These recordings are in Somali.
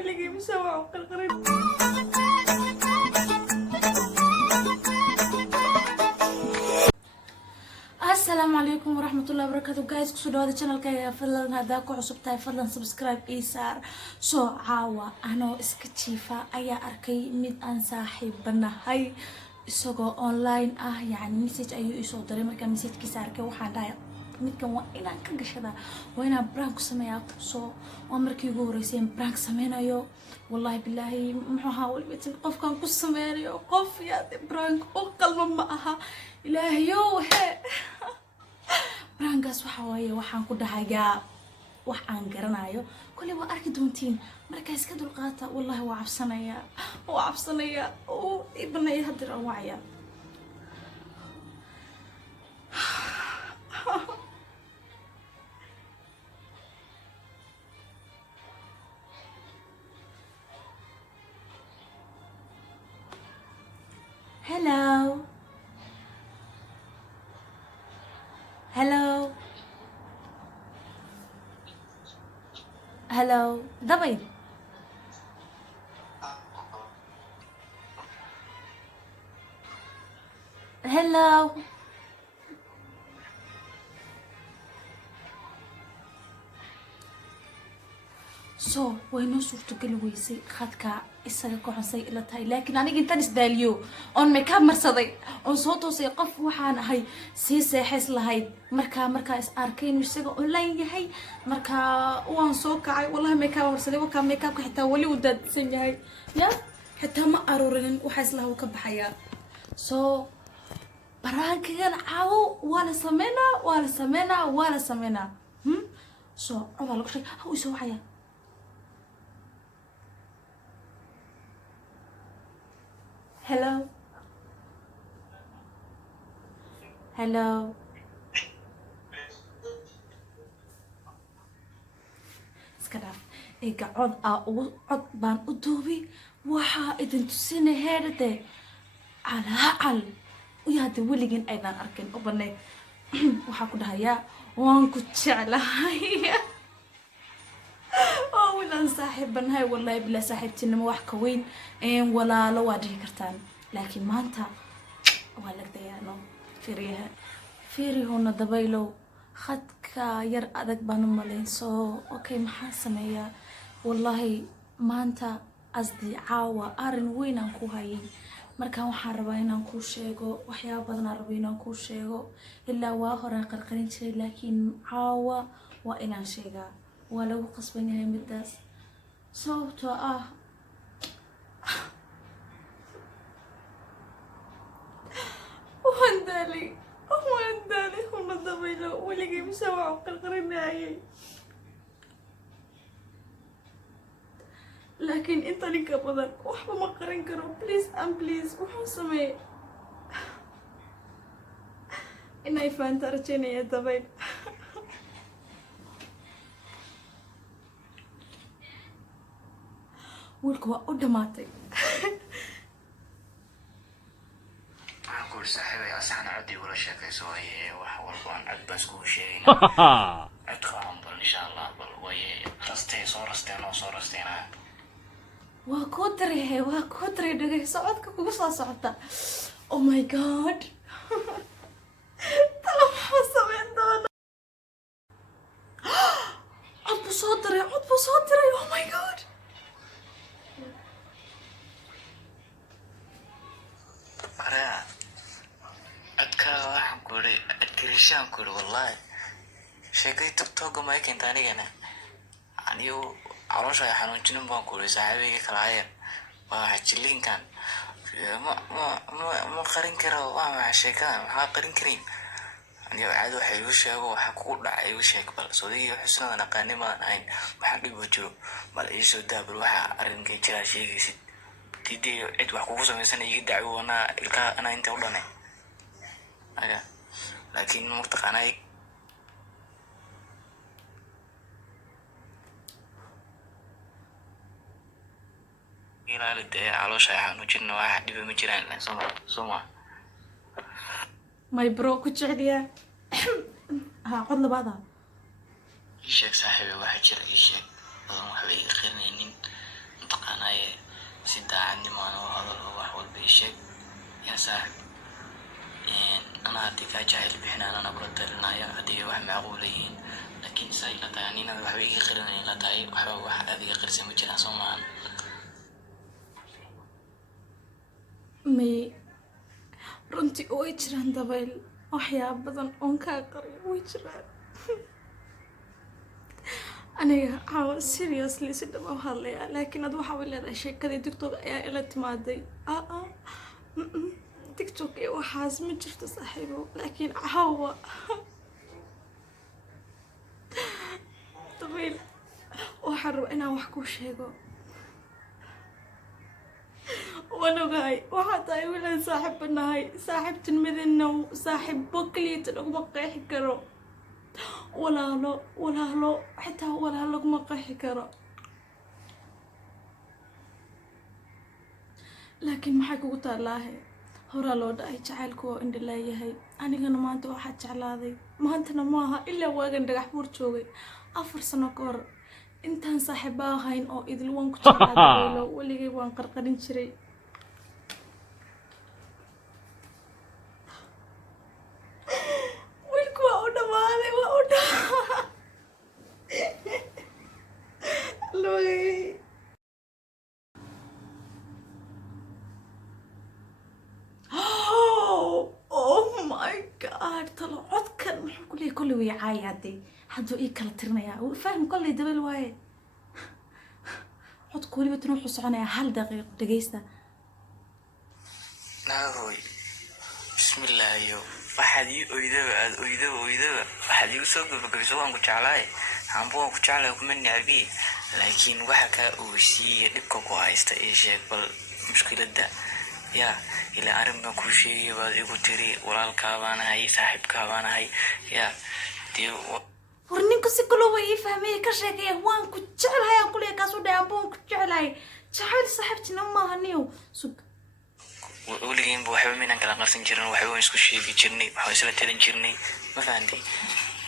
ولقي مسوى وقرقرين. السلام عليكم ورحمة الله وبركاته guys كسو هذا channel كي فضلن هداكو عصبتاي فضلن سبسكرايب إيسار سو عاوة أنا إسكتشيفة أيا أركي ميد أن صاحب بنا هاي isagoo online ah yani message ayuu isoo diray marka message kiisa arkay waxaan dhahay midkan waa inaan ka gashada waa inaan prank sameeyaa soo waa markii ugu horeysay prank sameynayo wallahi billahi muxuu ahaa waliba qofkan ku sameynayo qof yaad prank oo qalmo ma aha ilaahiyo he prankas waxa waaye waxaan ku dhahayaa wax aan garanayo kulli waa arki doontiin marka iska dulqaata wallahi waa cabsanaya oo ibnay hadir awaya hello dabay hello so wayno suurtagal weysay khadka isaga ku xusay ila tahay laakiin aniga intaan isdaaliyo on makeup marsaday on soo toosay qof waxaan ahay si seexis lahayd marka is arkayn isaga online yahay marka waan soo kacay wallahi makeup marsaday waka makeup ka xitaa wali u daadsan yahay ya xitaa ma aruurin waxa isla uu ka baxaya so barankigan caawo wala sameena so codal ku shay ha u soo waxaya hello iskadaaf iga cod baan u duubi waxaa idin tusinay heerade calaacal uyaada weligin aydan arkin u baneyd waxaa ku dhahayaa waan ku jeclahay oo wilaan saaxiibanahay wallahi bilaa saaxiibtinimo wax ka weyn walaalo waa dhihi kartaan laakiin maanta waa lagdayaano fiirihuna dabaylow khadka yar adag baan u malayn soo okay maxaan sameeyaa wallahi maanta asdi caawa arin weyn aan ku hayay markaan waxaan rabaa inaan kuu sheego waxyaabo badan aan rabo inaan kuu sheego ilaa waa horaan qarqarin jiray laakiin caawa waa inaan sheegaa waa lagu qasban yahay midaas sababtoo ah waan daalay huna dabaylo weligay masawaa u qarqarinayay laakiin intan inka badan waxba ma qarin karo please wuxuu sameeyay inay faanta rajaynaya dabayl wiilku waa u dhamaatay أقول صاحبي أصحى عدي ولا شيء سوي والله عد بس كل شيء أدخلهم إن شاء الله ويا رستي أنا waa kudre dhagay socodka kugu soo socota oh my god tala maxaa sameyn doona cod buu soo diray oh my god أدكريشان كل والله شكلي تبتوق ما يمكن تاني أنا أنيو عروش يا حنون جنب بانكول صاحبي كلاير وحجلين كان ما قرين كرو ما شيكان ما قرين كريم أنيو عادو حيوش يابو حقول عيوش يقبل صديق حسنا أنا قاني ما ناين محقق بجرو بل إيش دابر وح أرين كي ترى شيء يسد تدي عد وحقوقه مثلا يدعو أنا أنت ولا أنا لكن مرتقنا إلى الدعاء على شيء حنوجنا واحد بمجران لا سما my bro كتشعليا ها قد لبعضها إيشك صاحبي واحد شر إيشك والله حبيبي خيرني mataqaanaaye si daacadnimo aan u hadalo wax walba ii sheeg yaa saaxib ana haddii kaa jahayl bixinaan ana kula talinaya haddii wax macquula yihiin laakiin saa ila tahay anina waxba iga qirinayn la tahay waxba wax aad iga qirsan ma jiraan soo maahan may runtii way jiraan dabayl waxyaaba badan oon kaa qaray way jiraan aniga caawa seriously si dhab u hadlaya laakiin ad waxaa leedahay sheekadii tiktok ayaa ila timaaday tiktok iyo waxaas ma jirto saaxiibo laakiin caawa dabayl waxaan rabaa inaan wax kuu sheego waan ogahay waxaa tahay wilaan saaxiibba nahay saaxiibtinimadiina saaxiibbo keliya laguma qeexi karo walaalo xitaa walaalo laguma qeexi karo laakiin maxay kugu taalaahe horaa loo dhahay jacaylku waa indha leeyahay anigana maanta waxaa jeclaaday maantana maaha ilaa waagan dhagax buur joogay 4 sano ka hor intaan saaxiiba ahayn oo idil waan ku jeclaaday weligay waan qarqarin jiray wiilku waa u dhamaaday waa u dhamaaday oh my god talo codkan muxuu ku leeyahay kulli way caayaaday hadduu ii kala tirinayaa fahmi kolley dabal waaye codku weliba tan wuxuu soconayaa 1 daqiiqo dhegeysta naahoy bismillaahiyo waxaad ii oydaba waxaad igu soo gabagabayso waan ku jeclaay hambo waan ku jeclaay kuma necbi laakiin waxa kaa ogeysiiya dhibka ku haysta ii sheeg bal mushkiladda yaa ilaa arrinkan kuu sheegaya baad igu tiri walaalkaa baan ahay saaxiibkaa baan ahay yaa dee war ninku si kalo way ii fahmay ka sheegay waan ku jeclahay aan kulay kaas u dhaay waan ku jeclahay jacayl saaxiibtina maaha niyo sug weligiin buu waxba minan kala qarsan jirin waxba waan isku sheegi jirnay waxaan isla talin jirnay ma fahantay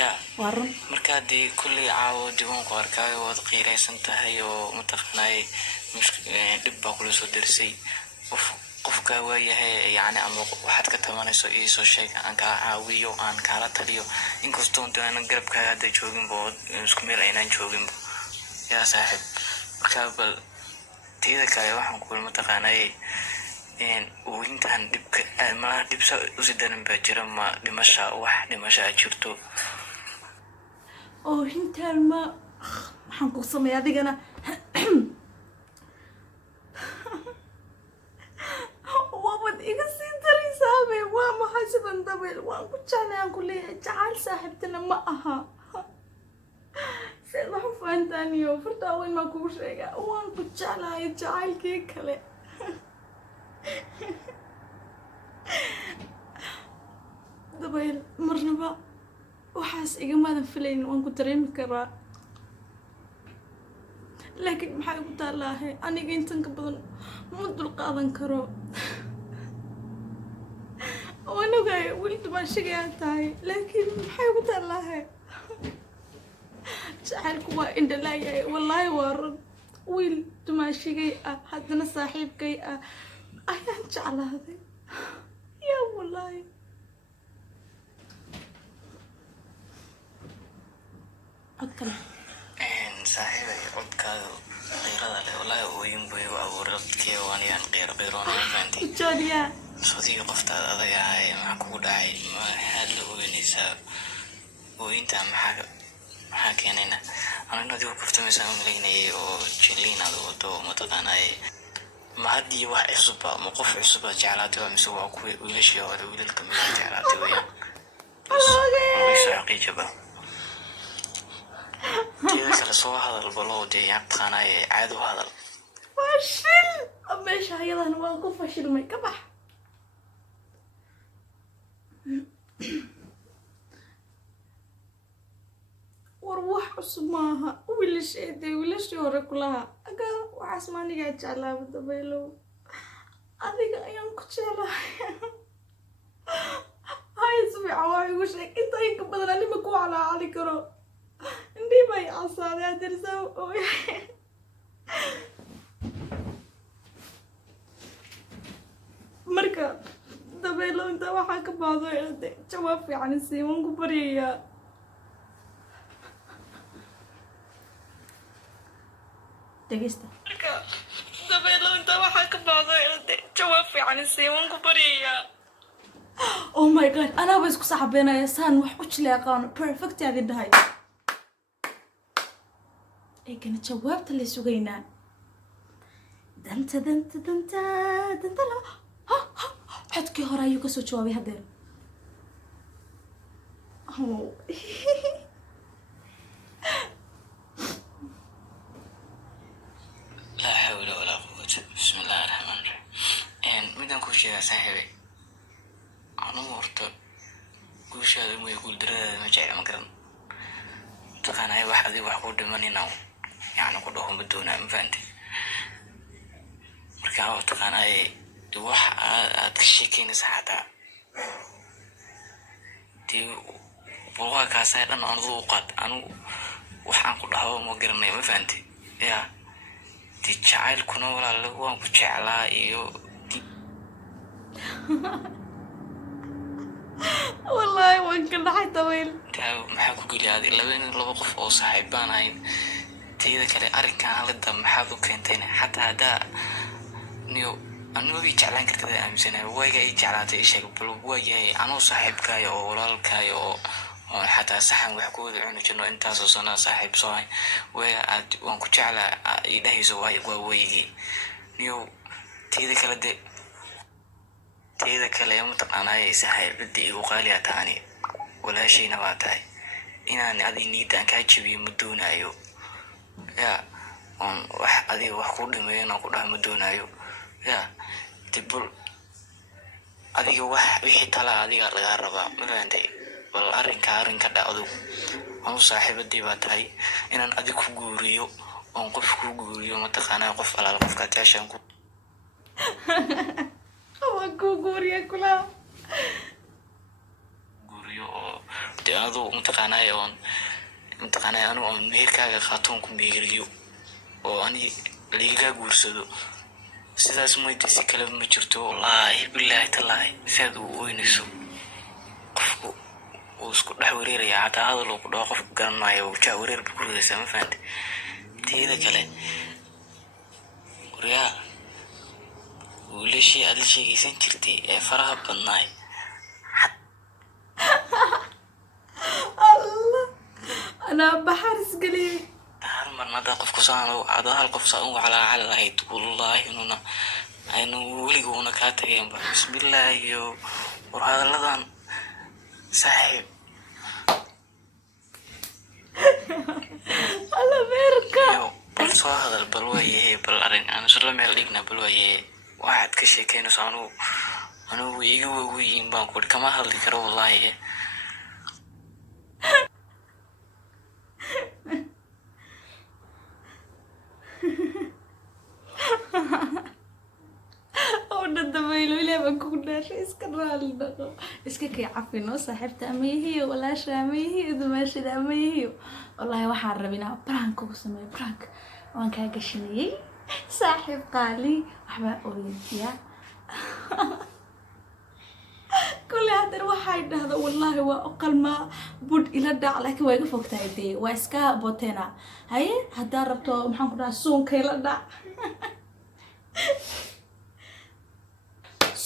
yaa warun markaa dee kulley caawo diiwaanku arkaayo waad qiiraysan tahay oo mataqaanaaye dhib baa kula soo darsay qofka waayahay yani ama waxaad ka tabanayso iisoo sheeg aan kaa caawiyo aan kaala taliyo inkastoo aanan garabkaaga hadda jooginba oo isku meel aynaan jooginba yaa saaxiib markaa bal teeda kale waxaan kuula mataqaanaaye ooyintan dhibka malaha dhibsa usi daran baa jira ma dhimasha wax dhimasha jirto ooyintan ma waxaan ku sameeyaa adigana waabad iga sii daraysaabee waa maxay sidan dabeel waan ku jeclay aan ku leeyahay jacayl saaxiibtina ma aha seed wax u fahantaaniyo fartaa weyn maa kugu sheegaa waan ku jeclahay jacaylkii kale dabeel marnaba waxaas igamadan filaynin waan ku dareemi karaa laakiin maxay ugu taalaahay aniga intan ka badan ma dulqaadan karo waan ogahay weli dumaashigayaan tahay laakiin maxay ugu taalaahay jacaylku waa indha laayahay wallaahi waa run wiil dumaashigay ah haddana saaxiibkay ah ayaan jeclaaday yaa wallaahi cod kale saaxiibay codkaada qiirada leh wallaahi ooyin buu igu abuuray dadkii waanayaan qiiroona ma fahantay joodiya sodigii qoftaada adag ahay maxaa kugu dhacay maxaad la oganaysaa ooyinta maxaa keenayna anina adigu kurtumaysaa umalaynayay oo jeliin aad wado mataqaanaaye ma haddii wax cusuba ma qof cusuba jeclaatay waa mise waa kuwii wiilashii hore wiilalka miyaa jeclaatay weyaan isu xaqiijaba teeda kale soo hadal baloo dee yaa taqaanaaye caado hadal fashil meesha ayadan waan ku fashilmay ka bax war wax cusub maaha wiilashii hore kulaha aga waxaas maanigaa jeclaaba dabaylow adiga ayaan ku jeclahay hay subiica waa igu sheeg inta inka badan anima ku calaacali karo indhii bay casaaday adirsaa marka dabaylo inta waxaa ka baado elde jawaab fiican sii waan ku baryayaa dhegeysta marka dabaylo inta waxaa ka baado elde jawaab fiican sii waan ku baryayaa oh my god أنا بس كوسا حبينا يا سان وح وجلي أقان perfect هذه الدهاي إيه كانت جوابت اللي سوينا دنت لا ها حد كي هرايو كسو جوابي هذين أوه لا حول ولا قوة بسم الله الرحمن الرحيم ميدان كوشي يا صاحبي أنا مرتب كوشي هذا مو يقول درا ما جاي مكرن تكان هاي واحد يقول دماني ناو يعني كلهم بدون مفانتي مركا تكان هاي واحد تشيكين ساعتها دي بوها كاسايد أنا ذوقات أنا وحان كلها ما قرني مفانتي يا دي جعل كنا ولا لقوا بجعلها إيو والله وان كنا حي طويل maxaa ku geli aad laba qof oo saaxiibaan ahayn teeda kale arrinkan halada maxaad u keentayna xataa hadaa niyo anuu ii jeclaan kartid aaminsanahay wayga ii jeclaatay ii sheeg bal wayahay anuu saaxiibkaayo oo walaalkaayo oo xataa saxan wax ku wada cuni jirno intaasoo sano saaxiib soo hay wayga aad waan ku jeclaa ii dhahayso waa waygii niyo teeda kale mataqaanaa saaxiibadii igu qaaliya taani walaashayna waa tahay inaan adi niidaan kaa jabiyo ma doonaayo yaa on wax adiga wax ku dhimayo inaan ku dhaha ma doonaayo yaa dibul adiga wax wixii talaa adiga lagaa rabaa ma fahamtay bal arrinka dhacdo anu saaxiibadii baa tahay inaan adiga ku guuriyo oon qof ku guuriyo mataqaanaa qof alaal qofka taashaan ku guuriya kula adu mataqaanaa anu aan meherkaaga qaatoon ku meeriyo oo ani liiga guursado sidaas moyda si kale ma jirto wallaahi billaahi tallaahi saad u oynayso qofku uu isku dhex wareeraya hataa hadal uu ku dhaho qofku garan maayo jaa wareer bu ku ridaysaa ma fahamte teeda kale waryaa wiilashii aad la sheegaysan jirtay ee faraha badnaay أنا بحرس قليل هل مرنا دا قف كسانو هذا هل قف سانو على الهيد والله إنه ولقونا كاترين بسم الله يو وهذا لذان صاحب على بيركا يو بل سوا هذا البلوية بالأرين أنا سلم يلقنا بلوية واحد كشي كانوا سانو أنا ويجوا ويجين بانكور كما هل ذكر والله iska kay cafino saaxiibta ameehiyo walaasha ameehiyo dumaashada ameehiyo wallahi waxaan rabinaa prank ugu sameeyo prank waan kaa gashanayay saaxiib qaali waxba ogeeyay kulli hadar waxay dhahdo wallahi waa qalma bud ila dhac laakiin way iga fogtahay dee waa iska boteena haye hadaa rabto maxaan ku dhahaa suunka ila dhac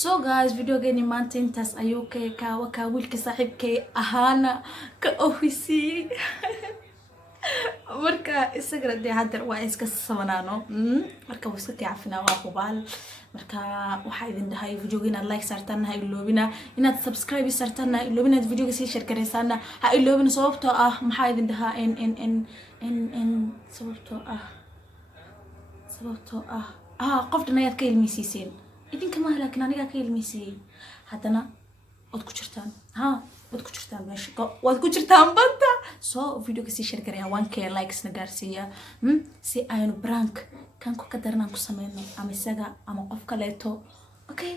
so guys video gani maanta intaas ayuu ka wiilka saaxiibkay ahaana ka ofisiyay marka isaga dee hadda waa iska samanaano marka waa iska kacafina waa qubaal marka waxa idin dhahay video gina like sartana ha iloobina inaad subscribe sartana ha iloobina video ga sii share gareysana ha iloobina sababtoo ah maxaa idin dhahaa in sababtoo ah qoftan ayaad ka ilmisiiseen idinka ma laakiin aniga ka ilmisiyay hadana wad ku jirtaan meesha wad ku jirtaan banta so video ka sii share gareeya 1k likes na gaarsiiya si aynu prank kan ku ka darnaan ku sameeyno ama isaga ama qof kaleeto okay